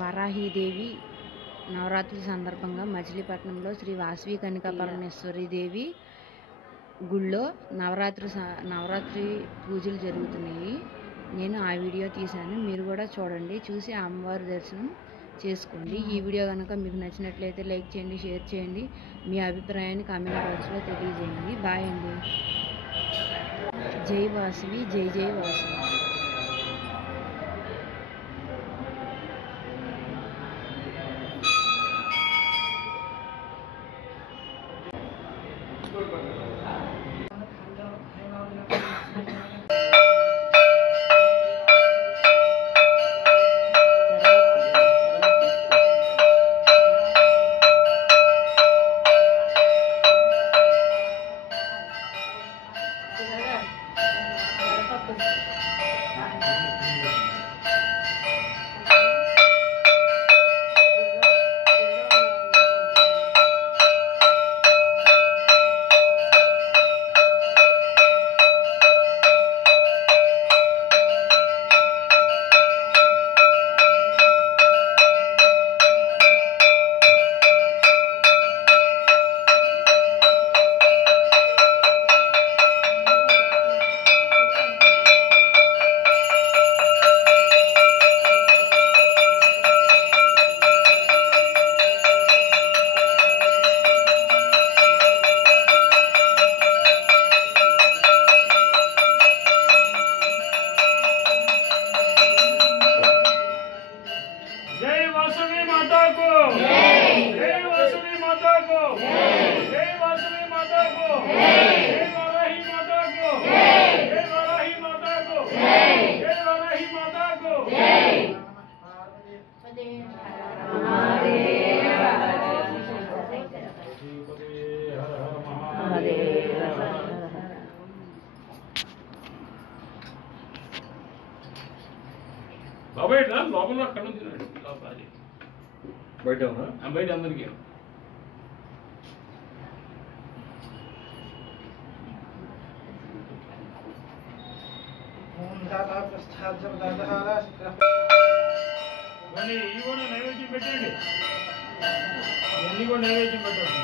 వారాహీదేవి నవరాత్రుల సందర్భంగా మచిలీపట్నంలో శ్రీ వాసవి కన్యకా పరమేశ్వరి దేవి గుళ్ళో నవరాత్రి పూజలు జరుగుతున్నాయి. నేను ఆ వీడియో తీశాను, మీరు కూడా చూడండి, చూసి అమ్మవారి దర్శనం చేసుకోండి. ఈ వీడియో కనుక మీకు నచ్చినట్లయితే లైక్ చేయండి, షేర్ చేయండి, మీ అభిప్రాయాన్ని కామెంట్ బాక్స్లో తెలియజేయండి. బాయ్ అండి. జై వాసవి, జై జై వాసవి. బాబాయ్ లోపల అక్కడ నుంచి బయట బయట అందరికీ ఇవి కూడా నైవేద్యం పెట్టండి, ఇవన్నీ కూడా నైవేద్యం పెట్టండి.